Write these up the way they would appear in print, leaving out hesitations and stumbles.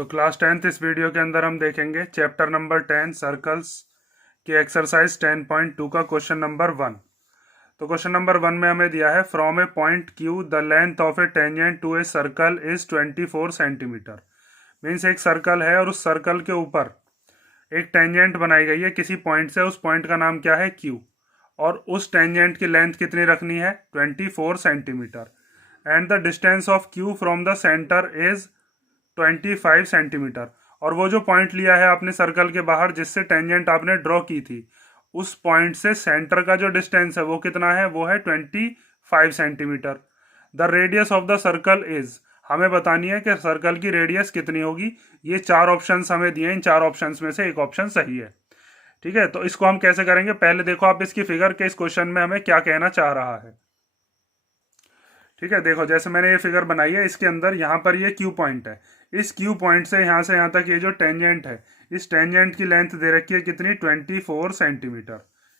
तो class 10th इस video के अंदर हम देखेंगे चैप्टर नंबर 10 सर्कल्स के एक्सरसाइज 10.2 का क्वेश्चन नंबर 1। तो क्वेश्चन नंबर 1 में हमें दिया है from a point Q the length of a tangent to a circle is 24 centimetre. मीन्स एक सर्कल है और उस सर्कल के ऊपर एक टेंजेंट बनाई गई है किसी पॉइंट से। उस पॉइंट का नाम क्या है? क्यू। और उस टेंजेंट की लेंथ कितनी रखनी है? 24 centimetre. And the distance of Q from the centre is 25 centimetre. और वो जो पॉइंट लिया है आपने सर्कल के बाहर जिससे टेंजेंट आपने ड्रॉ की थी, उस पॉइंट से सेंटर का जो डिस्टेंस है वो कितना है? वो है 25 centimetre. The radius of the circle is, हमें बतानी है कि सर्कल की रेडियस कितनी होगी। ये चार ऑप्शंस हमें दिए, इन चार ऑप्शंस में से एक ऑप्शन सही है। ठीक है, तो इसको हम कैसे करेंगे? पहले देखो आप इसकी फिगर के इस क्वेश्चन में हमें क्या कहना चाह रहा है। ठीक है, देखो जैसे मैंने ये फिगर बनाई है, इसके अंदर यहाँ पर ये क्यू पॉइंट है। इस क्यू पॉइंट से यहाँ तक ये जो टेंजेंट है, इस टेंजेंट की लेंथ दे रखी है कितनी? 24 सेंटीमीटर।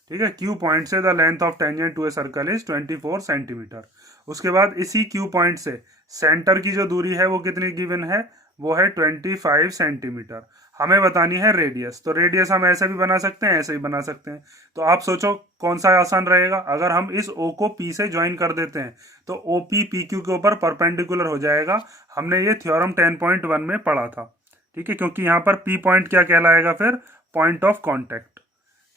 ठीक है, क्यू पॉइंट से the length of tangent to a circle is 24 centimetre. उसके बाद इसी क्यू पॉइंट से सेंटर की जो दूरी है वो कितनी गिवन है? वो है 25 सेंटीमीटर। हमें बतानी है रेडियस। तो रेडियस हम ऐसे भी बना सकते हैं, ऐसे ही बना सकते हैं। तो आप सोचो कौन सा आसान रहेगा। अगर हम इस ओ को पी से ज्वाइन कर देते हैं तो ओ पी पी क्यू के ऊपर परपेंडिकुलर हो जाएगा। हमने ये थ्योरम 10.1 में पढ़ा था। ठीक है, क्योंकि यहाँ पर पी पॉइंट क्या कहलाएगा? फिर पॉइंट ऑफ कॉन्टेक्ट।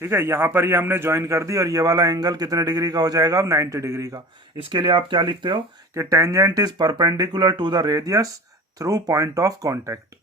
ठीक है, यहाँ पर ये हमने ज्वाइन कर दी और ये वाला एंगल कितने डिग्री का हो जाएगा? अब 90 डिग्री का। इसके लिए आप क्या लिखते हो कि tangent is perpendicular to the radius through point of contact.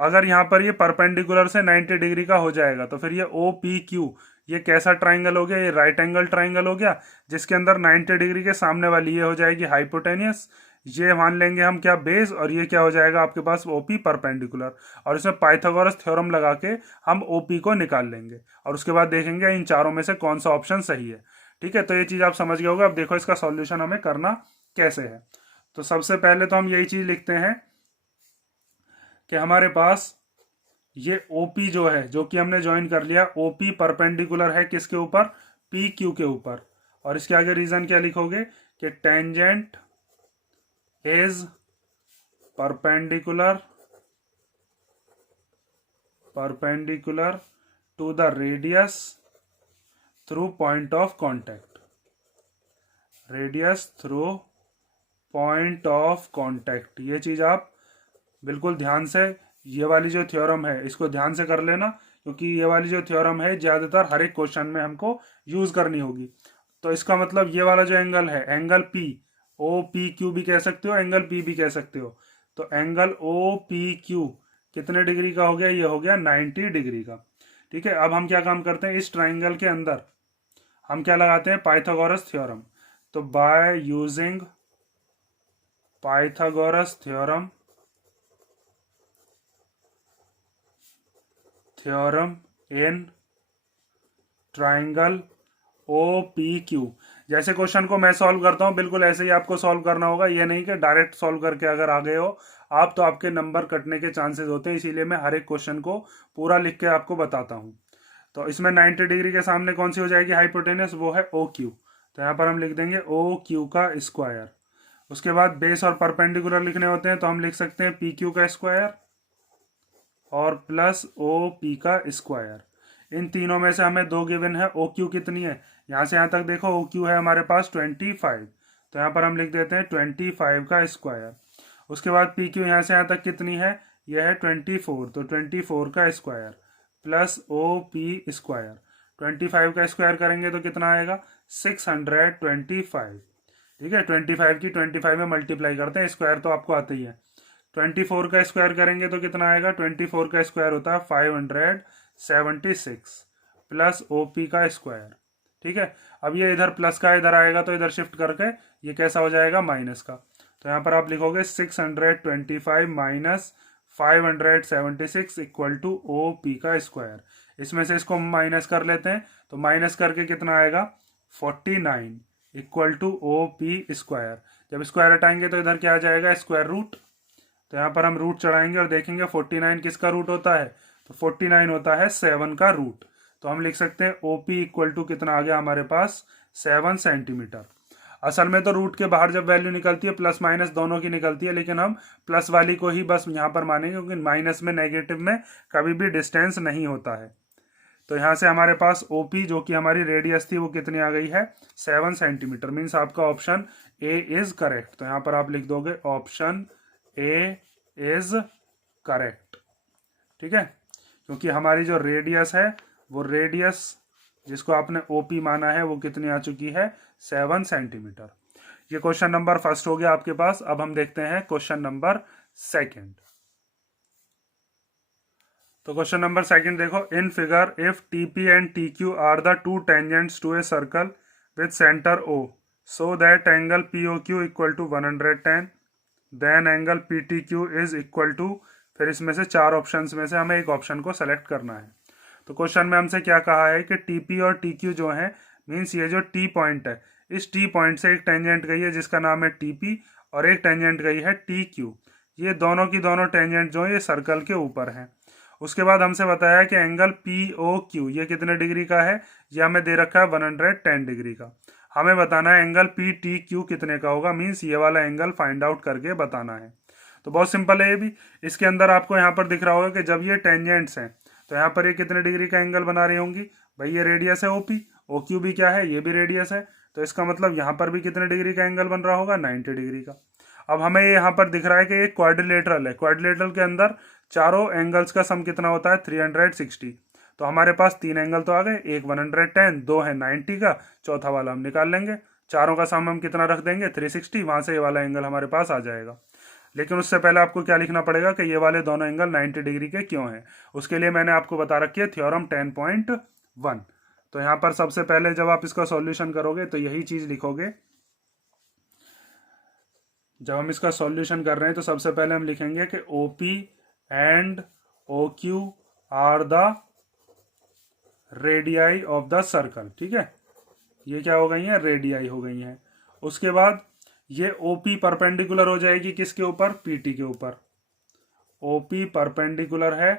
अगर यहाँ पर ये परपेंडिकुलर से 90 डिग्री का हो जाएगा तो फिर ये ओ पी क्यू ये कैसा ट्राइंगल हो गया? ये राइट एंगल ट्राइंगल हो गया, जिसके अंदर 90 डिग्री के सामने वाली ये हो जाएगी हाइपोटेनियस। ये मान लेंगे हम क्या? बेस। और ये क्या हो जाएगा आपके पास? OP perpendicular. और इसमें पाइथागोरस थ्योरम लगा के हम ओपी को निकाल लेंगे और उसके बाद देखेंगे इन चारों में से कौन सा ऑप्शन सही है। ठीक है, तो ये चीज़ आप समझ गए होगे। अब देखो इसका सॉल्यूशन हमें करना कैसे है। तो सबसे पहले तो हम यही चीज़ लिखते हैं कि हमारे पास ये OP जो है, जो कि हमने ज्वाइन कर लिया, OP परपेंडिकुलर है किसके ऊपर? PQ के ऊपर। और इसके आगे रीजन क्या लिखोगे कि tangent is perpendicular to the radius through point of contact. Radius through point of contact, ये चीज आप बिल्कुल ध्यान से, ये वाली जो थ्योरम है इसको ध्यान से कर लेना, क्योंकि ये वाली जो थ्योरम है ज़्यादातर हर एक क्वेश्चन में हमको यूज़ करनी होगी। तो इसका मतलब ये वाला जो एंगल है, angle P, O P Q भी कह सकते हो, एंगल पी भी कह सकते हो। तो एंगल ओ पी क्यू कितने डिग्री का हो गया? ये हो गया 90 डिग्री का। ठीक है, अब हम क्या काम करते हैं, इस ट्राइंगल के अंदर हम क्या लगाते हैं? Pythagoras theorem. तो by using Pythagoras theorem in triangle O P Q. जैसे क्वेश्चन को मैं सॉल्व करता हूँ बिल्कुल ऐसे ही आपको सॉल्व करना होगा। ये नहीं कि डायरेक्ट सॉल्व करके अगर आ गए हो आप तो आपके नंबर कटने के चांसेस होते हैं, इसीलिए मैं हर एक क्वेश्चन को पूरा लिख के आपको बताता हूँ। तो इसमें 90 डिग्री के सामने कौन सी हो जाएगी हाइपोटेनस? वो है ओ क्यू। तो यहाँ पर हम लिख देंगे ओ क्यू का स्क्वायर। उसके बाद बेस और परपेंडिकुलर लिखने होते हैं तो हम लिख सकते हैं पी क्यू का स्क्वायर और प्लस ओ पी का स्क्वायर। इन तीनों में से हमें दो गिवन है। ओ क्यू कितनी है? यहाँ से यहाँ तक देखो, ओ क्यू है हमारे पास 25। तो यहाँ पर हम लिख देते हैं 25 का स्क्वायर। उसके बाद पी क्यू यहाँ से यहाँ तक कितनी है? यह है 24। तो 24 का square plus O P square. 25 का स्क्वायर करेंगे तो कितना आएगा? 625। ठीक है, 25 की 25 में मल्टीप्लाई करते हैं, स्क्वायर तो आपको आता ही है। 24 का स्क्वायर करेंगे तो कितना आएगा? 24 का स्क्वायर होता है 576 प्लस ओपी का स्क्वायर। ठीक है, अब ये इधर प्लस का इधर आएगा तो इधर शिफ्ट करके ये कैसा हो जाएगा? माइनस का। तो यहाँ पर आप लिखोगे 625 minus 576 equal to O P का स्क्वायर। इसमें से इसको माइनस कर लेते हैं तो माइनस करके कितना आएगा? 49 equal to O P square. जब स्क्वायर हटाएंगे तो इधर क्या आ जाएगा? Square root. तो यहाँ पर हम रूट चढ़ाएंगे और देखेंगे 49 किसका रूट होता है? तो 49 होता है 7 का रूट। तो हम लिख सकते हैं OP इक्वल टू कितना आ गया हमारे पास? 7 सेंटीमीटर। असल में तो रूट के बाहर जब वैल्यू निकलती है प्लस माइनस दोनों की निकलती है, लेकिन हम प्लस वाली को ही बस यहाँ पर मानेंगे क्योंकि माइनस में नेगेटिव में कभी भी डिस्टेंस नहीं होता है। तो यहाँ से हमारे पास ओपी जो कि हमारी रेडियस थी वो कितनी आ गई है 7 सेंटीमीटर। मीन्स आपका ऑप्शन ए इज करेक्ट। तो यहाँ पर आप लिख दोगे ऑप्शन ए इज करेक्ट। ठीक है, क्योंकि हमारी जो रेडियस है वो रेडियस जिसको आपने ओपी माना है वो कितनी आ चुकी है 7 सेंटीमीटर। ये क्वेश्चन नंबर फर्स्ट हो गया आपके पास। अब हम देखते हैं क्वेश्चन नंबर सेकंड। तो क्वेश्चन नंबर सेकंड देखो, in figure if TP and TQ are the two tangents to a circle with centre O so that angle POQ equal to 110 then angle PTQ is equal to, फिर इसमें से चार options में से हमें एक option को सेलेक्ट करना है। तो क्वेश्चन में हमसे क्या कहा है कि टीपी और टीक्यू जो है, मीन्स ये जो टी पॉइंट है, इस टी पॉइंट से एक टेंजेंट गई है जिसका नाम है टीपी और एक टेंजेंट गई है टीक्यू। ये दोनों की दोनों टेंजेंट जो है ये सर्कल के ऊपर है। उसके बाद हमसे बताया कि एंगल पी ओ क्यू ये कितने डिग्री का है, ये हमें दे रखा है 110 डिग्री का। हमें बताना है एंगल पी टी क्यू कितने का होगा, मीन्स ये वाला एंगल फाइंड आउट करके बताना है। तो बहुत सिंपल है ये भी। इसके अंदर आपको यहाँ पर दिख रहा होगा कि जब ये टेंजेंट्स हैं तो यहाँ पर ये कितने डिग्री का एंगल बना रही होंगी, भाई ये रेडियस है ओपी, ओ क्यू भी क्या है, ये भी रेडियस है। तो इसका मतलब यहाँ पर भी कितने डिग्री का एंगल बन रहा होगा 90 डिग्री का। अब हमें यहाँ पर दिख रहा है कि एक क्वाड्रिलेटरल है, क्वाड्रिलेटरल के अंदर चारों एंगल्स का सम कितना होता है 360। तो हमारे पास तीन एंगल तो आ गए, एक 110, दो है 90 का, चौथा वाला हम निकाल लेंगे। चारों का सम हम कितना रख देंगे 360, वहां से ये वाला एंगल हमारे पास आ जाएगा। लेकिन उससे पहले आपको क्या लिखना पड़ेगा कि ये वाले दोनों एंगल 90 डिग्री के क्यों हैं। उसके लिए मैंने आपको बता रखी है थ्योरम 10.1। तो यहाँ पर सबसे पहले जब आप इसका सॉल्यूशन करोगे तो यही चीज लिखोगे। जब हम इसका सॉल्यूशन कर रहे हैं तो सबसे पहले हम लिखेंगे कि OP and O Q are the radii of the circle. ठीक है, ये क्या हो गई है, रेडियाई हो गई हैं। उसके बाद ये ओपी परपेंडिकुलर हो जाएगी किसके ऊपर, पीटी के ऊपर। ओपी परपेंडिकुलर है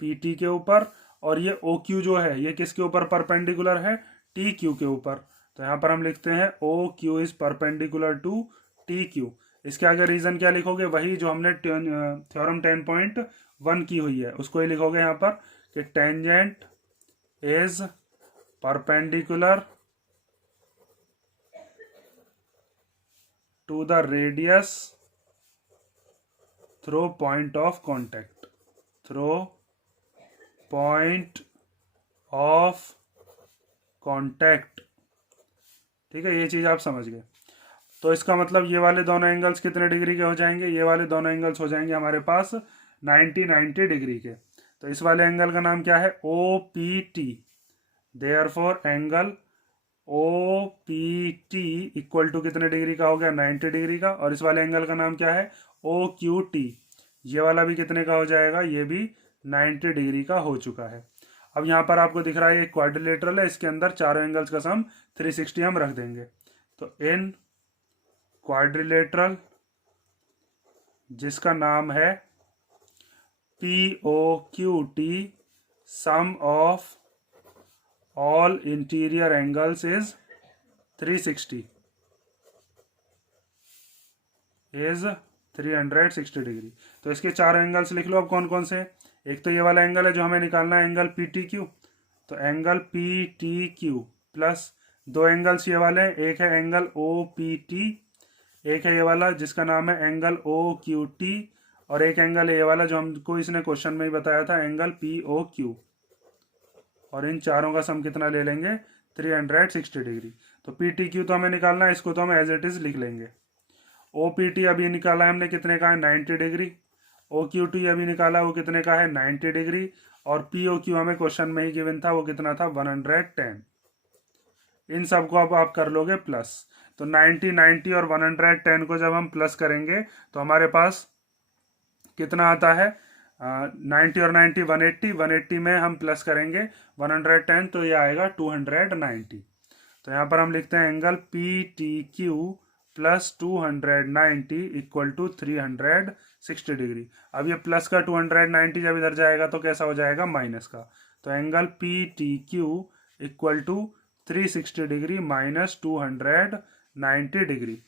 पीटी के ऊपर, और ये ओ क्यू जो है ये किसके ऊपर परपेंडिकुलर है, टी क्यू के ऊपर। तो यहाँ पर हम लिखते हैं O Q is perpendicular to T Q. इसके आगे रीजन क्या लिखोगे, वही जो हमने थ्योरम 10.1 की हुई है उसको ही लिखोगे यहाँ पर कि tangent is perpendicular to the radius through point of contact, through point of contact. ठीक है, ये चीज आप समझ गए। तो इसका मतलब ये वाले दोनों एंगल्स कितने डिग्री के हो जाएंगे, ये वाले दोनों एंगल्स हो जाएंगे हमारे पास 90 डिग्री के। तो इस वाले एंगल का नाम क्या है, O P T. Therefore angle O P T equal to कितने डिग्री का हो गया 90 डिग्री का। और इस वाले एंगल का नाम क्या है, ओ क्यू टी। ये वाला भी कितने का हो जाएगा, ये भी 90 डिग्री का हो चुका है। अब यहाँ पर आपको दिख रहा है एक क्वाड्रिलेटरल है, इसके अंदर चारों एंगल्स का सम 360 हम रख देंगे। तो इन क्वाड्रिलेटरल जिसका नाम है P O Q T, sum of all interior angles is 360 degree. तो इसके चार एंगल्स लिख लो अब कौन कौन से। एक तो ये वाला एंगल है जो हमें निकालना है, एंगल पी टी क्यू। तो angle P T Q plus दो एंगल्स ये वाले हैं, एक है एंगल ओ पी टी, एक है ये वाला जिसका नाम है एंगल ओ क्यू टी, और एक एंगल है ये वाला जो हमको इसने क्वेश्चन में ही बताया था एंगल पी ओ क्यू। और इन चारों का सम कितना ले लेंगे 360 डिग्री। तो पी टी क्यू तो हमें निकालना है, इसको तो हम एज इट इज लिख लेंगे। ओ पी टी अभी निकाला है हमने, कितने का है 90 डिग्री। ओ क्यू टी अभी निकाला वो कितने का है 90 डिग्री। और पी ओ क्यू हमें क्वेश्चन में ही गिवन था वो कितना था 110। इन सबको अब आप कर लोगे प्लस। तो 90 90 और 110 को जब हम प्लस करेंगे तो हमारे पास कितना आता है 90 और 90 180, 180 में हम प्लस करेंगे 110 तो ये आएगा 290। तो यहाँ पर हम लिखते हैं angle P T Q plus 290 equal to 360 degree. अब ये प्लस का 290 जब इधर जाएगा तो कैसा हो जाएगा माइनस का। तो angle P T Q equal to 360 degree minus 290 90 degree.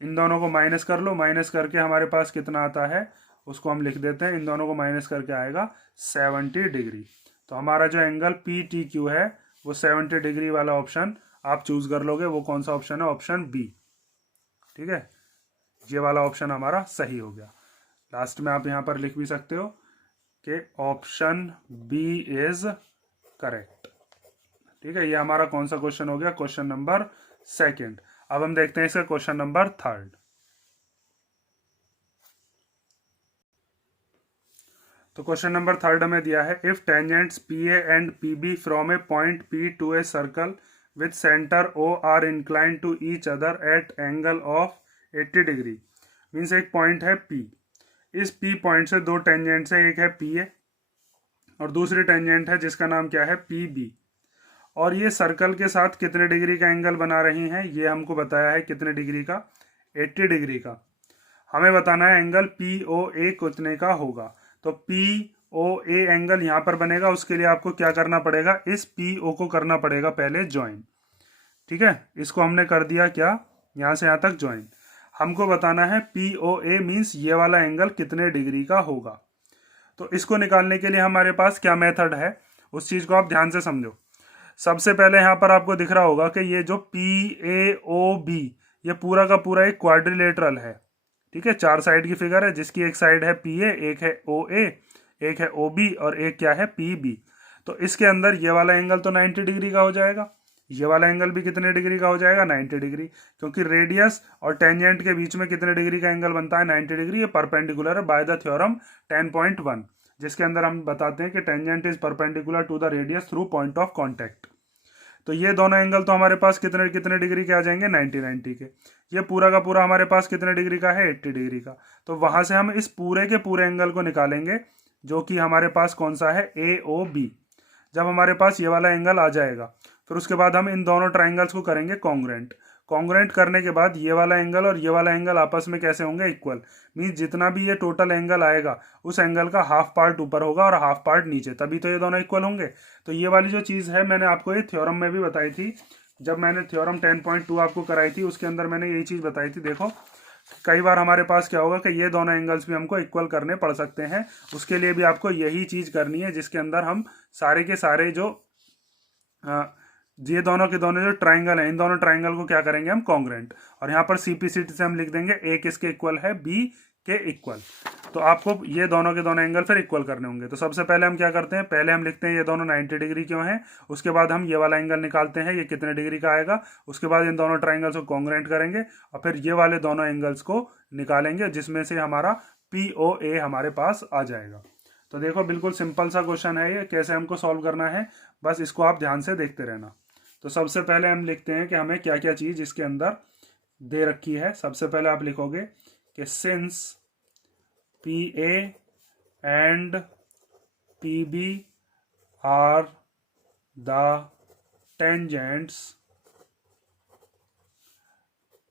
इन दोनों को माइनस कर लो, माइनस करके हमारे पास कितना आता है उसको हम लिख देते हैं, इन दोनों को माइनस करके आएगा 70 डिग्री। तो हमारा जो एंगल पी टी क्यू है वो 70 डिग्री वाला ऑप्शन आप चूज कर लोगे। वो कौन सा ऑप्शन है? Option B. ठीक है, ये वाला ऑप्शन हमारा सही हो गया। लास्ट में आप यहाँ पर लिख भी सकते हो कि ऑप्शन बी इज करेक्ट। ठीक है, ये हमारा कौन सा क्वेश्चन हो गया? Question number second. अब हम देखते हैं इसका क्वेश्चन नंबर थर्ड। तो क्वेश्चन नंबर थर्ड हमें दिया है, if tangents P A and P B from a point P to a circle with centre O are inclined to each other at angle of 80 degree. Means एक point है P, इस P point से दो tangents है, एक है P A और दूसरी टेंजेंट है जिसका नाम क्या है? P B. और ये सर्कल के साथ कितने डिग्री का एंगल बना रही हैं? ये हमको बताया है कितने डिग्री का? 80 डिग्री का। हमें बताना है एंगल पी ओ ए कितने का होगा। तो पी ओ ए एंगल यहाँ पर बनेगा, उसके लिए आपको क्या करना पड़ेगा? इस पी ओ को करना पड़ेगा पहले ज्वाइन। ठीक है, इसको हमने कर दिया क्या? यहाँ से यहाँ तक ज्वाइन। हमको बताना है पी ओ ए मीन्स ये वाला एंगल कितने डिग्री का होगा। तो इसको निकालने के लिए हमारे पास क्या मेथड है उस चीज को आप ध्यान से समझो। सबसे पहले यहाँ पर आपको दिख रहा होगा कि ये जो पी ए ओ बी ये पूरा का पूरा एक क्वाड्रिलेटरल है। ठीक है, चार साइड की फिगर है जिसकी एक साइड है पी ए, एक है ओ ए, एक है ओ बी और एक क्या है? P B. तो इसके अंदर ये वाला एंगल तो 90 डिग्री का हो जाएगा, ये वाला एंगल भी कितने डिग्री का हो जाएगा? 90 डिग्री। क्योंकि रेडियस और टेंजेंट के बीच में कितने डिग्री का एंगल बनता है? 90 डिग्री। ये परपेंडिकुलर है बाय द थ्योरम 10.1, जिसके अंदर हम बताते हैं कि tangent is perpendicular to the radius through point of contact. तो ये दोनों एंगल तो हमारे पास कितने कितने डिग्री के आ जाएंगे? 90 के। ये पूरा का पूरा हमारे पास कितने डिग्री का है? 80 डिग्री का। तो वहां से हम इस पूरे के पूरे एंगल को निकालेंगे जो कि हमारे पास कौन सा है? A O B. जब हमारे पास ये वाला एंगल आ जाएगा फिर उसके बाद हम इन दोनों ट्राइंगल्स को करेंगे कॉन्ग्रेंट। कॉन्ग्रेंट करने के बाद ये वाला एंगल और ये वाला एंगल आपस में कैसे होंगे? इक्वल। मीन्स जितना भी ये टोटल एंगल आएगा उस एंगल का हाफ पार्ट ऊपर होगा और हाफ पार्ट नीचे, तभी तो ये दोनों इक्वल होंगे। तो ये वाली जो चीज़ है मैंने आपको ये थ्योरम में भी बताई थी, जब मैंने थ्योरम 10.2 आपको कराई थी उसके अंदर मैंने यही चीज़ बताई थी। देखो कई बार हमारे पास क्या होगा कि ये दोनों एंगल्स भी हमको इक्वल करने पड़ सकते हैं, उसके लिए भी आपको यही चीज़ करनी है जिसके अंदर हम सारे के सारे जो ये दोनों के दोनों जो ट्राइंगल हैं इन दोनों ट्राइंगल को क्या करेंगे हम? कॉन्ग्रेंट। और यहाँ पर सीपीसीटी से हम लिख देंगे ए किसके इक्वल है? बी के इक्वल। तो आपको ये दोनों के दोनों एंगल फिर इक्वल करने होंगे। तो सबसे पहले हम क्या करते हैं? पहले हम लिखते हैं ये दोनों 90 डिग्री क्यों हैं, उसके बाद हम ये वाला एंगल निकालते हैं ये कितने डिग्री का आएगा, उसके बाद इन दोनों ट्राइंगल्स को कॉन्ग्रेंट करेंगे और फिर ये वाले दोनों एंगल्स को निकालेंगे जिसमें से हमारा पी ओ ए हमारे पास आ जाएगा। तो देखो बिल्कुल सिंपल सा क्वेश्चन है ये, कैसे हमको सॉल्व करना है बस इसको आप ध्यान से देखते रहना। तो सबसे पहले हम लिखते हैं कि हमें क्या क्या चीज इसके अंदर दे रखी है। सबसे पहले आप लिखोगे कि since P A and P B are the tangents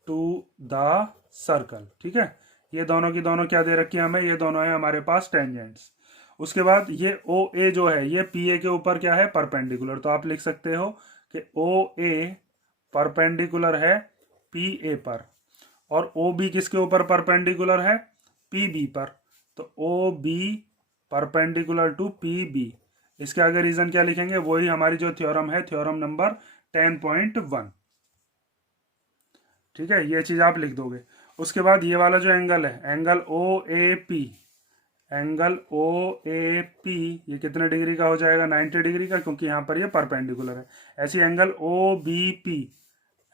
to the circle. ठीक है, ये दोनों की दोनों क्या दे रखी है हमें? ये दोनों है हमारे पास टेंजेंट्स। उसके बाद ये ओ ए जो है ये पी ए के ऊपर क्या है? परपेंडिकुलर। तो आप लिख सकते हो कि ओ ए परपेंडिकुलर है पी ए पर और ओ बी किसके ऊपर परपेंडिकुलर है? पी बी पर। तो O B perpendicular to P B. इसके आगे रीजन क्या लिखेंगे? वही हमारी जो थ्योरम है, थ्योरम नंबर 10.1। ठीक है, ये चीज आप लिख दोगे। उसके बाद ये वाला जो एंगल है angle O A P, angle O A P ये कितने डिग्री का हो जाएगा? 90 डिग्री का, क्योंकि यहाँ पर ये परपेंडिकुलर है। ऐसी angle O B P,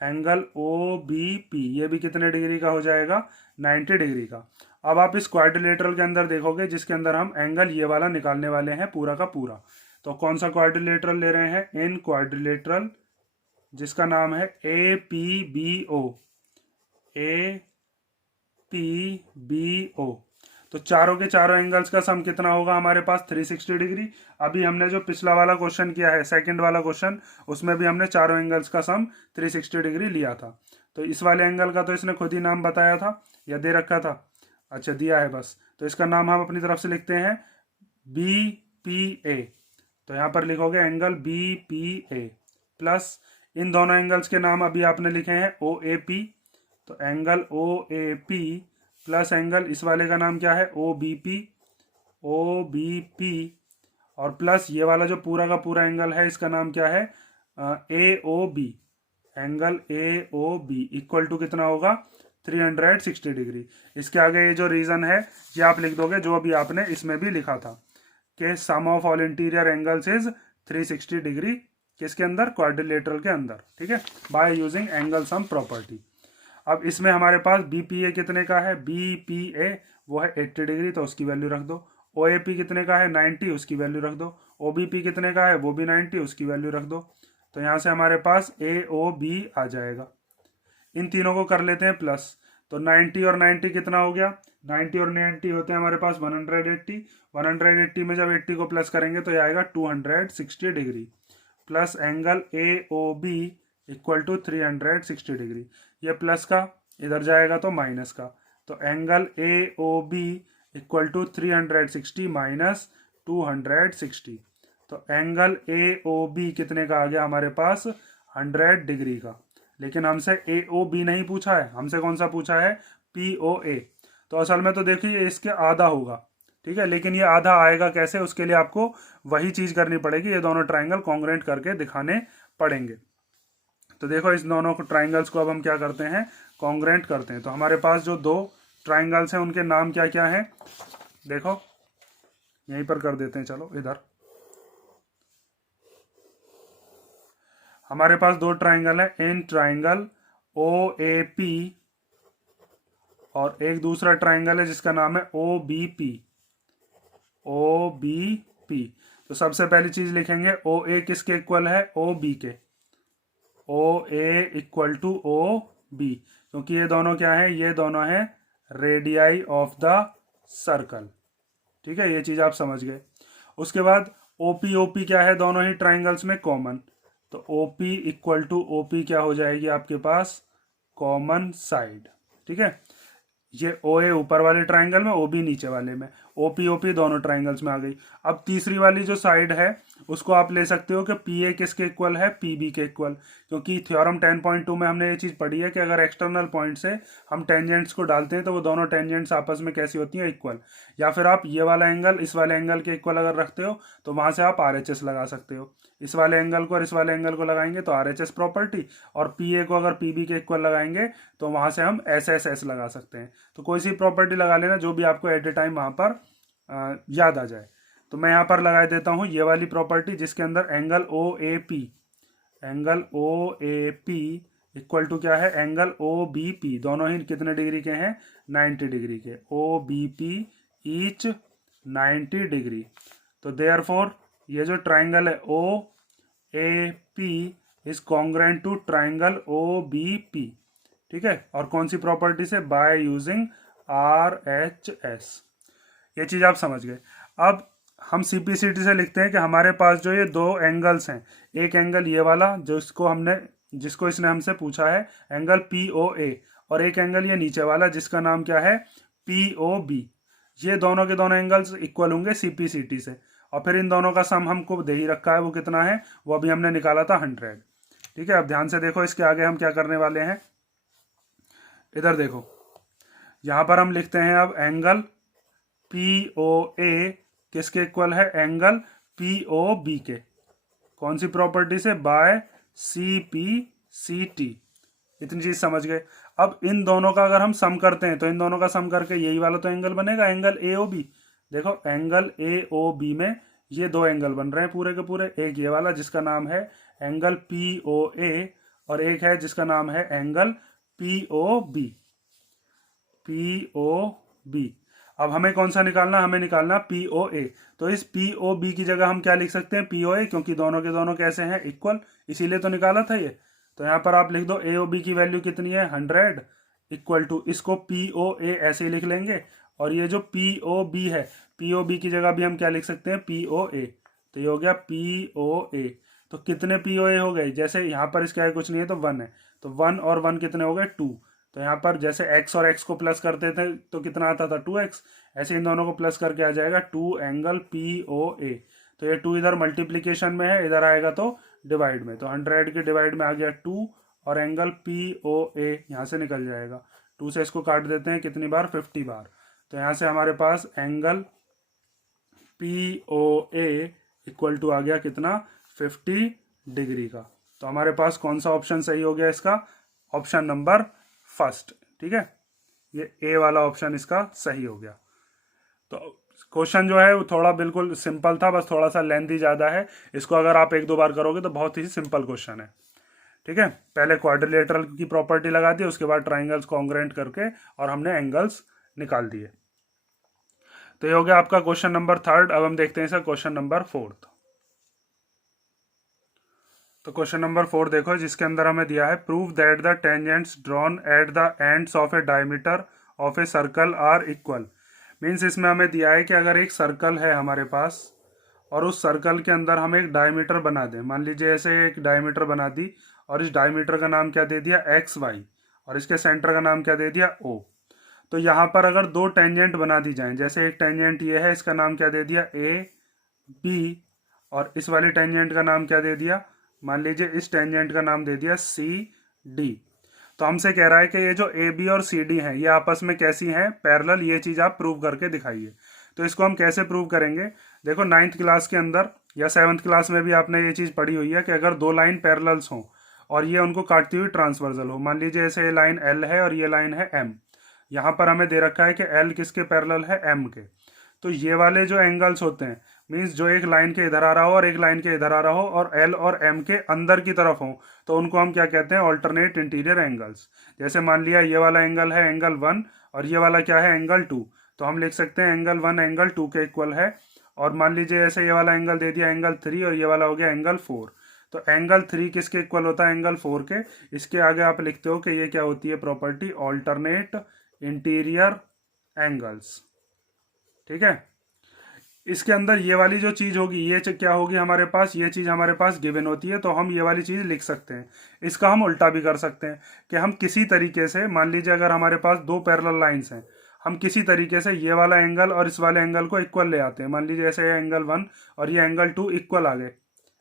angle O B P ये भी कितने डिग्री का हो जाएगा? 90 डिग्री का। अब आप इस क्वाड्रिलेटरल के अंदर देखोगे जिसके अंदर हम एंगल ये वाला निकालने वाले हैं पूरा का पूरा। तो कौन सा क्वाड्रिलेटरल ले रहे हैं? इन क्वाड्रिलेटरल जिसका नाम है A P B O, A P B O. तो चारों के चारों एंगल्स का सम कितना होगा हमारे पास? 360 डिग्री। अभी हमने जो पिछला वाला क्वेश्चन किया है सेकंड वाला क्वेश्चन, उसमें भी हमने चारों एंगल्स का सम 360 डिग्री लिया था। तो इस वाले एंगल का तो इसने खुद ही नाम बताया था या दे रखा था? अच्छा दिया है बस। तो इसका नाम हम अपनी तरफ से लिखते हैं बी पी ए। तो यहाँ पर लिखोगे angle B P A plus इन दोनों एंगल्स के नाम अभी आपने लिखे हैं ओ ए पी तो angle O A P plus angle इस वाले का नाम क्या है O B P, O B P, और प्लस ये वाला जो पूरा का पूरा एंगल है इसका नाम क्या है A O B, angle A O B equal to कितना होगा 360 डिग्री। इसके आगे ये जो रीजन है ये आप लिख दोगे जो अभी आपने इसमें भी लिखा था कि sum of all interior angles is 360 degree, किसके अंदर क्वाड्रिलेटरल के अंदर, ठीक है, by using angle sum property. अब इसमें हमारे पास बी पी ए कितने का है, बी पी ए वो है 80 डिग्री तो उसकी वैल्यू रख दो, ओ ए पी कितने का है 90 उसकी वैल्यू रख दो, ओ बी पी कितने का है वो भी 90 उसकी वैल्यू रख दो। तो यहाँ से हमारे पास ए ओ बी आ जाएगा। इन तीनों को कर लेते हैं प्लस, तो 90 और 90 कितना हो गया, 90 और 90 होते हैं हमारे पास 180, 180 में जब 80 को प्लस करेंगे तो ये आएगा 260 degree, plus angle A O B equal to 360 degree. ये प्लस का इधर जाएगा तो माइनस का, तो angle A O B equal to 360 minus 260, तो एंगल ए ओ बी कितने का आ गया हमारे पास 100 डिग्री का। लेकिन हमसे ए ओ बी नहीं पूछा है, हमसे कौन सा पूछा है पी ओ ए। तो असल में तो देखिए इसके आधा होगा, ठीक है, लेकिन ये आधा आएगा कैसे, उसके लिए आपको वही चीज़ करनी पड़ेगी, ये दोनों ट्राइंगल कॉन्ग्रुएंट करके दिखाने पड़ेंगे। तो देखो इस दोनों को ट्राइंगल्स को अब हम क्या करते हैं कॉन्ग्रुएंट करते हैं। तो हमारे पास जो दो ट्राइंगल्स हैं उनके नाम क्या क्या हैं, देखो यहीं पर कर देते हैं, चलो इधर हमारे पास दो ट्राइंगल है, इन ट्राइंगल ओ ए पी और एक दूसरा ट्राइंगल है जिसका नाम है O B P, O B P. तो सबसे पहली चीज लिखेंगे ओ ए किसके इक्वल है ओ बी के, ओ A equal to O B, क्योंकि ये दोनों क्या है, ये दोनों है रेडियाई ऑफ द सर्कल, ठीक है, ये चीज आप समझ गए। उसके बाद ओपी क्या है दोनों ही ट्राइंगल्स में कॉमन, तो ओपी इक्वल टू ओपी क्या हो जाएगी आपके पास कॉमन साइड, ठीक है। ये ओ ए ऊपर वाले ट्राइंगल में, ओ बी नीचे वाले में, ओपी दोनों ट्राइंगल्स में आ गई। अब तीसरी वाली जो साइड है उसको आप ले सकते हो कि पी ए किसके इक्वल है पी बी के इक्वल, क्योंकि थ्योरम 10.2 में हमने ये चीज़ पढ़ी है कि अगर एक्सटर्नल पॉइंट से हम टेंजेंट्स को डालते हैं तो वो दोनों टेंजेंट्स आपस में कैसी होती हैं इक्वल। या फिर आप ये वाला एंगल इस वाले एंगल के इक्वल अगर रखते हो तो वहां से आप आर एच एस लगा सकते हो, इस वाले एंगल को और इस वाले एंगल को लगाएंगे तो आर एच एस प्रॉपर्टी, और पी ए को अगर पी बी के इक्वल लगाएंगे तो वहां से हम एस एस एस लगा सकते हैं। तो कोई सी प्रॉपर्टी लगा लेना जो भी आपको एट ए टाइम वहां पर याद आ जाए। तो मैं यहाँ पर लगा देता हूँ ये वाली प्रॉपर्टी जिसके अंदर angle O A P, angle O A P equal to क्या है एंगल ओ बी पी, दोनों ही कितने डिग्री के हैं 90 डिग्री के, O B P each 90 degree. तो देयरफॉर ये जो ट्राइंगल है O A P is congruent to triangle O B P, ठीक है, और कौन सी प्रॉपर्टी से by using R H S, ये चीज आप समझ गए। अब हम सीपीसीटी से लिखते हैं कि हमारे पास जो ये दो एंगल्स हैं, एक एंगल ये वाला जिसको इसने हमसे पूछा है एंगल पी ओ ए, और एक एंगल ये नीचे वाला जिसका नाम क्या है पी ओ बी, ये दोनों के दोनों एंगल्स इक्वल होंगे सीपीसीटी से, और फिर इन दोनों का सम हमको दे ही रखा है, वो कितना है वो अभी हमने निकाला था 100, ठीक है। अब ध्यान से देखो इसके आगे हम क्या करने वाले हैं, इधर देखो यहां पर हम लिखते हैं अब एंगल पी ओ ए किसके इक्वल है एंगल पी ओ बी के, कौन सी प्रॉपर्टी से by C P C T, इतनी चीज समझ गए। अब इन दोनों का अगर हम सम करते हैं तो इन दोनों का सम करके यही वाला तो एंगल बनेगा एंगल ए ओ बी, देखो एंगल ए ओ बी में ये दो एंगल बन रहे हैं पूरे के पूरे, एक ये वाला जिसका नाम है एंगल पी ओ ए और एक है जिसका नाम है angle P O B, P O B. अब हमें कौन सा निकालना, हमें निकालना पी ओ ए, तो इस पी ओ बी की जगह हम क्या लिख सकते हैं पी ओ ए, क्योंकि दोनों के दोनों कैसे हैं इक्वल, इसीलिए तो निकाला था ये। तो यहाँ पर आप लिख दो ए ओ बी की वैल्यू कितनी है 100 इक्वल टू, इसको पी ओ ए ऐसे ही लिख लेंगे, और ये जो पी ओ बी है पी ओ बी की जगह भी हम क्या लिख सकते हैं पी ओ ए, तो ये हो गया पी ओ ए। तो कितने पी ओ ए हो गए, जैसे यहाँ पर इसका है कुछ नहीं है तो 1 है, तो 1 और 1 कितने हो गए 2, तो यहाँ पर जैसे x और x को प्लस करते थे तो कितना आता था 2x, ऐसे इन दोनों को प्लस करके आ जाएगा 2 एंगल पी ओ ए। तो ये 2 इधर मल्टीप्लीकेशन में है, इधर आएगा तो डिवाइड में, तो 100 के डिवाइड में आ गया 2 और एंगल पी ओ ए यहाँ से निकल जाएगा। 2 से इसको काट देते हैं कितनी बार, 50 बार। तो यहाँ से हमारे पास angle P O A equal to आ गया कितना, 50 डिग्री का। तो हमारे पास कौन सा ऑप्शन सही हो गया इसका, ऑप्शन नंबर फर्स्ट। ठीक है, ये ए वाला ऑप्शन इसका सही हो गया। तो क्वेश्चन जो है वो थोड़ा बिल्कुल सिंपल था, बस थोड़ा सा लेंथी ज़्यादा है। इसको अगर आप 1-2 बार करोगे तो बहुत ही सिंपल क्वेश्चन है। ठीक है, पहले क्वाड्रिलेटरल की प्रॉपर्टी लगा दी, उसके बाद ट्राइंगल्स कॉन्ग्रुएंट करके और हमने एंगल्स निकाल दिए। तो ये हो गया आपका क्वेश्चन नंबर 3। अब हम देखते हैं इसका क्वेश्चन नंबर 4। तो क्वेश्चन नंबर 4 देखो, जिसके अंदर हमें दिया है prove that the tangents drawn at the ends of a diameter of a circle are equal. Means इसमें हमें दिया है कि अगर एक सर्कल है हमारे पास और उस सर्कल के अंदर हम एक डायमीटर बना दें, मान लीजिए ऐसे एक डायमीटर बना दी और इस डायमीटर का नाम क्या दे दिया, एक्स वाई, और इसके सेंटर का नाम क्या दे दिया, ओ। तो यहाँ पर अगर 2 टेंजेंट बना दी जाएं, जैसे एक टेंजेंट ये है, इसका नाम क्या दे दिया, ए बी, और इस वाली टेंजेंट का नाम क्या दे दिया, मान लीजिए इस टेंजेंट का नाम दे दिया सी डी। तो हमसे कह रहा है कि ये जो ए बी और सी डी हैं ये आपस में कैसी हैं, पैरेलल। ये चीज़ आप प्रूव करके दिखाइए। तो इसको हम कैसे प्रूव करेंगे, देखो 9th क्लास के अंदर या 7th क्लास में भी आपने ये चीज़ पढ़ी हुई है कि अगर 2 लाइन पैरेलल्स हों और ये उनको काटती हुई ट्रांसवर्सल हो, मान लीजिए ऐसे ये लाइन एल है और ये लाइन है एम। यहाँ पर हमें दे रखा है कि एल किसके पैरेलल है, एम के। तो ये वाले जो एंगल्स होते हैं, मीन्स जो एक लाइन के इधर आ रहा हो और एक लाइन के इधर आ रहा हो और एल और एम के अंदर की तरफ हो, तो उनको हम क्या कहते हैं, ऑल्टरनेट इंटीरियर एंगल्स। जैसे मान लिया ये वाला एंगल है एंगल 1 और ये वाला क्या है, एंगल 2, तो हम लिख सकते हैं एंगल 1 एंगल 2 के इक्वल है। और मान लीजिए ऐसे ये वाला एंगल दे दिया एंगल 3 और ये वाला हो गया एंगल 4। तो एंगल 3 किसके इक्वल होता है, एंगल 4 के। इसके आगे आप लिखते हो कि ये क्या होती है प्रॉपर्टी, ऑल्टरनेट इंटीरियर एंगल्स। ठीक है, इसके अंदर ये वाली जो चीज़ होगी ये क्या होगी हमारे पास, ये चीज़ हमारे पास गिवन होती है, तो हम ये वाली चीज़ लिख सकते हैं। इसका हम उल्टा भी कर सकते हैं कि हम किसी तरीके से, मान लीजिए अगर हमारे पास 2 पैरेलल लाइंस हैं, हम किसी तरीके से ये वाला एंगल और इस वाले एंगल को इक्वल ले आते हैं। मान लीजिए ऐसे ये एंगल 1 और ये एंगल 2 इक्वल आ गए।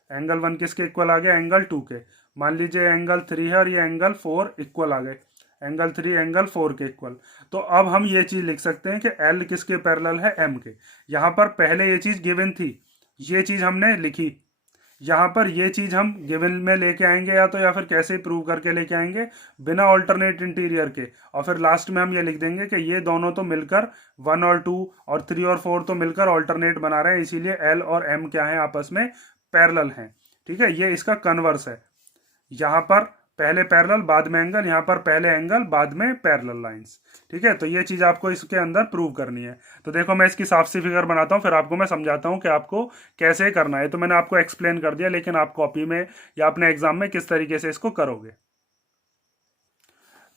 एंगल 1 किसके इक्वल आ गया, एंगल 2 के। मान लीजिए एंगल 3 है और ये एंगल 4 इक्वल आ गए, एंगल 3 एंगल 4 के इक्वल। तो अब हम ये चीज लिख सकते हैं कि L किसके पैरेलल है, M के। यहाँ पर पहले ये चीज गिवन थी, ये चीज हमने लिखी। यहाँ पर ये चीज हम गिवन में लेके आएंगे या फिर कैसे प्रूव करके लेके आएंगे, बिना ऑल्टरनेट इंटीरियर के। और फिर लास्ट में हम ये लिख देंगे कि ये दोनों तो मिलकर 1 और 2 और 3 और 4 तो मिलकर ऑल्टरनेट बना रहे हैं, इसीलिए L और M क्या है, आपस में पैरेलल हैं। ठीक है, ये इसका कन्वर्स है। यहाँ पर पहले पैरेलल बाद में एंगल, यहाँ पर पहले एंगल बाद में पैरेलल लाइंस। ठीक है, तो ये चीज आपको इसके अंदर प्रूव करनी है। तो देखो मैं इसकी साफ सी फिगर बनाता हूँ, फिर आपको मैं समझाता हूँ कि आपको कैसे करना है। तो मैंने आपको एक्सप्लेन कर दिया, लेकिन आप कॉपी में या अपने एग्जाम में किस तरीके से इसको करोगे।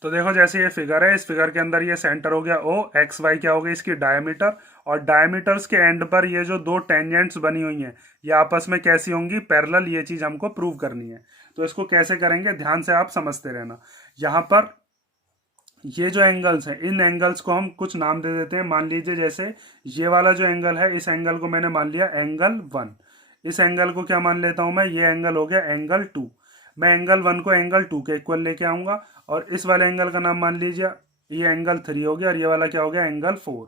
तो देखो जैसे ये फिगर है, इस फिगर के अंदर ये सेंटर हो गया ओ, एक्स वाई क्या हो गई इसकी डायमीटर, और डायमीटर्स के एंड पर ये जो 2 टेंजेंट्स बनी हुई हैं ये आपस में कैसी होंगी, पैरेलल। ये चीज हमको प्रूव करनी है। तो इसको कैसे करेंगे, ध्यान से आप समझते रहना। यहाँ पर ये जो एंगल्स हैं, इन एंगल्स को हम कुछ नाम दे देते हैं। मान लीजिए जैसे ये वाला जो एंगल है, इस एंगल को मैंने मान लिया एंगल 1। इस एंगल को क्या मान लेता हूं मैं, ये एंगल हो गया एंगल 2। मैं एंगल 1 को एंगल 2 के इक्वल लेके आऊंगा, और इस वाले एंगल का नाम मान लीजिए ये एंगल 3 हो गया, और ये वाला क्या हो गया, एंगल 4।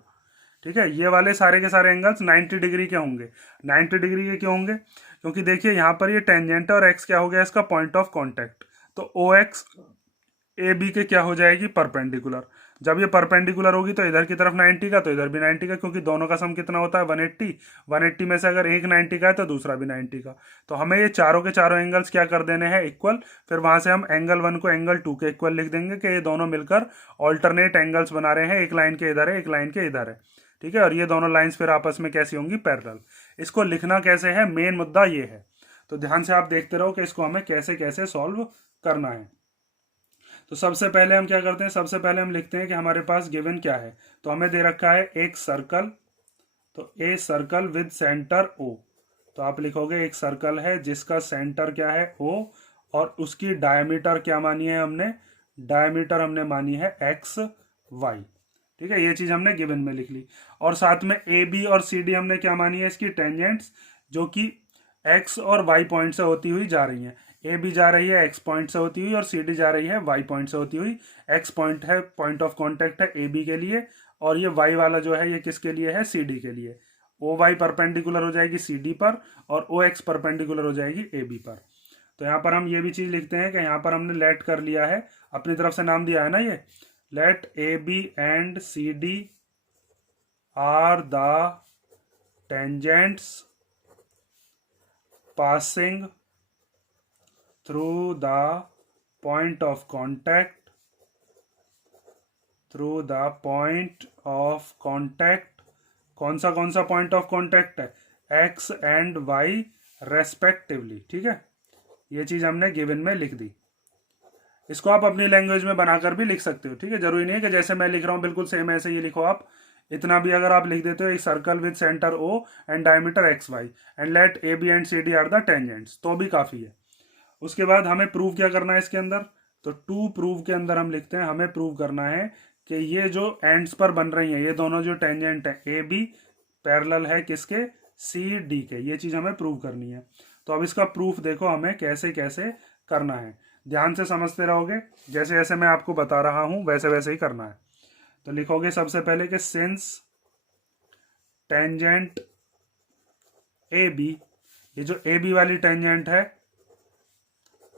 ठीक है, ये वाले सारे के सारे एंगल्स 90 डिग्री के होंगे। 90 डिग्री के क्यों होंगे, क्योंकि देखिए यहाँ पर ये टेंजेंट है और एक्स क्या हो गया इसका पॉइंट ऑफ कॉन्टैक्ट। तो ओ एक्स ए बी के क्या हो जाएगी, परपेंडिकुलर। जब ये परपेंडिकुलर होगी तो इधर की तरफ 90 का तो इधर भी 90 का, क्योंकि दोनों का सम कितना होता है 180। 180 में से अगर एक 90 का है तो दूसरा भी 90 का। तो हमें ये चारों के चारों एंगल्स क्या कर देने हैं, इक्वल। फिर वहां से हम एंगल 1 को एंगल 2 के इक्वल लिख देंगे कि ये दोनों मिलकर ऑल्टरनेट एंगल्स बना रहे हैं, एक लाइन के इधर है एक लाइन के इधर है। ठीक है, और ये दोनों लाइंस फिर आपस में कैसी होंगी, पैरेलल। इसको लिखना कैसे है, मेन मुद्दा ये है। तो ध्यान से आप देखते रहो कि इसको हमें कैसे कैसे सॉल्व करना है। तो सबसे पहले हम क्या करते हैं, सबसे पहले हम लिखते हैं कि हमारे पास गिवन क्या है। तो हमें दे रखा है एक सर्कल, तो a circle with centre O. तो आप लिखोगे एक सर्कल है जिसका सेंटर क्या है, ओ, और उसकी डायमीटर क्या मानी है हमने, डायमीटर हमने मानी है एक्स वाई। ठीक है, ये चीज हमने गिवन में लिख ली। और साथ में ए बी और सी डी हमने क्या मानी है, इसकी टेंजेंट्स, जो कि एक्स और वाई पॉइंट से होती हुई जा रही हैं। ए बी जा रही है एक्स पॉइंट से होती हुई और सी डी जा रही है वाई पॉइंट से होती हुई। एक्स पॉइंट है, पॉइंट ऑफ कॉन्टैक्ट है ए बी के लिए, और ये वाई वाला जो है ये किसके लिए है, सी डी के लिए। ओ वाई परपेंडिकुलर हो जाएगी सी डी पर और ओ एक्स परपेंडिकुलर हो जाएगी ए बी पर। तो यहाँ पर हम ये भी चीज़ लिखते हैं कि यहाँ पर हमने लेट कर लिया है, अपनी तरफ से नाम दिया है ना, ये let A B and C D are the tangents passing through the point of contact कौन सा पॉइंट ऑफ कॉन्टैक्ट है, एक्स एंड वाई रेस्पेक्टिवली। ठीक है, ये चीज हमने गिवन में लिख दी। इसको आप अपनी लैंग्वेज में बनाकर भी लिख सकते हो। ठीक है, जरूरी नहीं है कि जैसे मैं लिख रहा हूँ बिल्कुल सेम ऐसे ये लिखो आप। इतना भी अगर आप लिख देते हो, एक circle with centre O and diameter X Y and let A B and C D are the tangents, तो भी काफी है। उसके बाद हमें प्रूव क्या करना है इसके अंदर, तो टू प्रूव के अंदर हम लिखते हैं हमें प्रूव करना है कि ये जो एंड्स पर बन रही हैं, ये दोनों जो टेंजेंट है ए बी पैरेलल है किसके, सी डी के। ये चीज हमें प्रूव करनी है। तो अब इसका प्रूफ देखो हमें कैसे कैसे करना है, ध्यान से समझते रहोगे। जैसे जैसे मैं आपको बता रहा हूं वैसे वैसे ही करना है। तो लिखोगे सबसे पहले कि सिंस टेंजेंट ए बी, ये जो ए बी वाली टेंजेंट है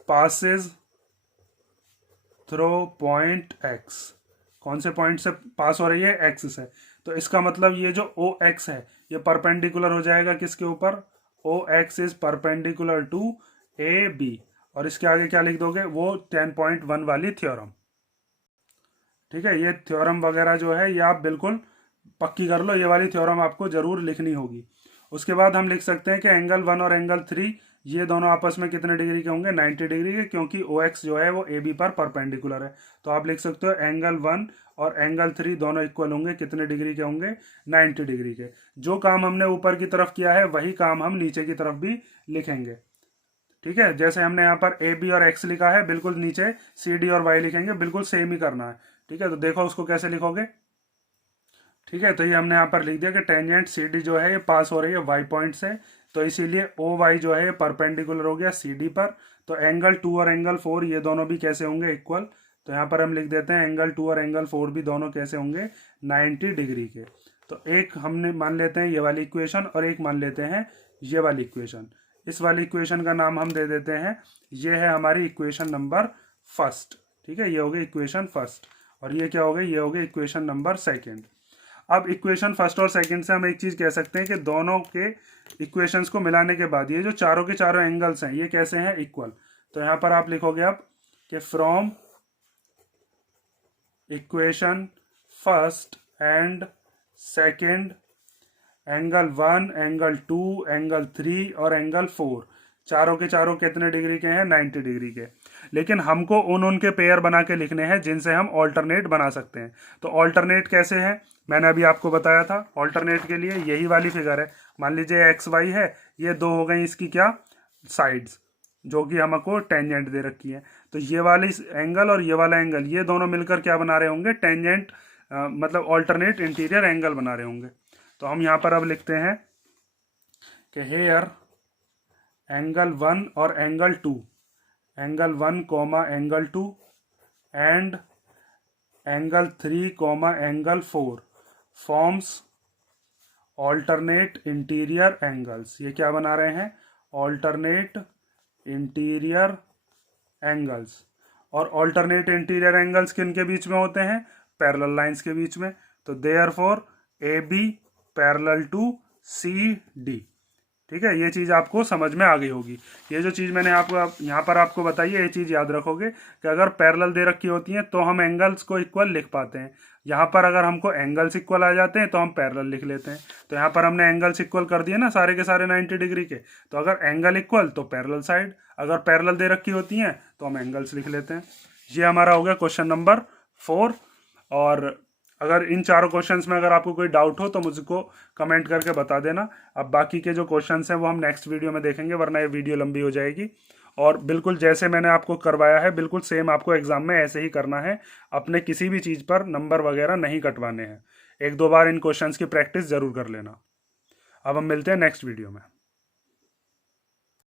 पासेस थ्रू पॉइंट एक्स, कौन से पॉइंट से पास हो रही है, एक्स से। तो इसका मतलब ये जो ओ एक्स है ये परपेंडिकुलर हो जाएगा किसके ऊपर, O X is perpendicular to A B. और इसके आगे क्या लिख दोगे, वो 10.1 वाली थ्योरम। ठीक है, ये थ्योरम वगैरह जो है ये आप बिल्कुल पक्की कर लो, ये वाली थ्योरम आपको जरूर लिखनी होगी। उसके बाद हम लिख सकते हैं कि एंगल 1 और एंगल 3 ये दोनों आपस में कितने डिग्री के होंगे, 90 डिग्री के, क्योंकि ओ एक्स जो है वो ए बी पर परपेंडिकुलर है। तो आप लिख सकते हो एंगल 1 और एंगल 3 दोनों इक्वल होंगे, कितने डिग्री के होंगे, 90 डिग्री के। जो काम हमने ऊपर की तरफ किया है वही काम हम नीचे की तरफ भी लिखेंगे। ठीक है, जैसे हमने यहाँ पर ए बी और एक्स लिखा है, बिल्कुल नीचे सी डी और वाई लिखेंगे, बिल्कुल सेम ही करना है। ठीक है, तो देखो उसको कैसे लिखोगे। ठीक है, तो ये हमने यहाँ पर लिख दिया कि टेंजेंट सी डी जो है ये पास हो रही है वाई पॉइंट से, तो इसीलिए ओ वाई जो है ये परपेंडिकुलर हो गया सी डी पर। तो एंगल 2 और एंगल 4 ये दोनों भी कैसे होंगे, इक्वल। तो यहाँ पर हम लिख देते हैं एंगल 2 और एंगल 4 भी दोनों कैसे होंगे, 90 डिग्री के। तो एक हमने मान लेते हैं ये वाली इक्वेशन और एक मान लेते हैं ये वाली इक्वेशन। इस वाली इक्वेशन का नाम हम दे देते हैं, ये है हमारी इक्वेशन नंबर फर्स्ट। ठीक है, ये हो गई इक्वेशन फर्स्ट, और ये क्या हो गई, ये हो गई इक्वेशन नंबर सेकेंड। अब इक्वेशन फर्स्ट और सेकंड से हम एक चीज कह सकते हैं कि दोनों के इक्वेशंस को मिलाने के बाद ये जो चारों के चारों एंगल्स हैं ये कैसे हैं, इक्वल। तो यहां पर आप लिखोगे अब कि from equation first and second angle 1, angle 2, angle 3 और एंगल 4 चारों के चारों कितने डिग्री के हैं, 90 डिग्री के। लेकिन हमको उनके पेयर बना के लिखने हैं जिनसे हम ऑल्टरनेट बना सकते हैं। तो ऑल्टरनेट कैसे है, मैंने अभी आपको बताया था। ऑल्टरनेट के लिए यही वाली फिगर है, मान लीजिए एक्स वाई है, ये दो हो गई इसकी क्या, साइड्स, जो कि हमको टेंजेंट दे रखी है। तो ये वाली एंगल और ये वाला एंगल ये दोनों मिलकर क्या बना रहे होंगे, टेंजेंट मतलब ऑल्टरनेट इंटीरियर एंगल बना रहे होंगे। तो हम यहाँ पर अब लिखते हैं कि हेयर एंगल 1 और angle 2, angle 1 comma angle 2 and angle 3 comma angle 4 forms alternate interior angles. ये क्या बना रहे हैं, ऑल्टरनेट इंटीरियर एंगल्स। और ऑल्टरनेट इंटीरियर एंगल्स किन के बीच में होते हैं, पैरेलल लाइंस के बीच में। तो therefore A B parallel to C D. ठीक है, ये चीज़ आपको समझ में आ गई होगी। ये जो चीज़ मैंने आपको यहाँ पर आपको बताई है, ये चीज़ याद रखोगे कि अगर पैरेलल दे रखी होती हैं तो हम एंगल्स को इक्वल लिख पाते हैं। यहाँ पर अगर हमको एंगल्स इक्वल आ जाते हैं तो हम पैरेलल लिख लेते हैं। तो यहाँ पर हमने एंगल्स इक्वल कर दिए ना सारे के सारे 90 डिग्री के। तो अगर एंगल इक्वल तो पैरेलल साइड, अगर पैरेलल दे रखी होती हैं तो हम एंगल्स लिख लेते हैं। ये हमारा हो गया क्वेश्चन नंबर 4। और अगर इन चारों क्वेश्चंस में अगर आपको कोई डाउट हो तो मुझको कमेंट करके बता देना। अब बाकी के जो क्वेश्चंस हैं वो हम नेक्स्ट वीडियो में देखेंगे, वरना ये वीडियो लंबी हो जाएगी। और बिल्कुल जैसे मैंने आपको करवाया है बिल्कुल सेम आपको एग्जाम में ऐसे ही करना है। अपने किसी भी चीज़ पर नंबर वगैरह नहीं कटवाने हैं। 1-2 बार इन क्वेश्चंस की प्रैक्टिस जरूर कर लेना। अब हम मिलते हैं नेक्स्ट वीडियो में।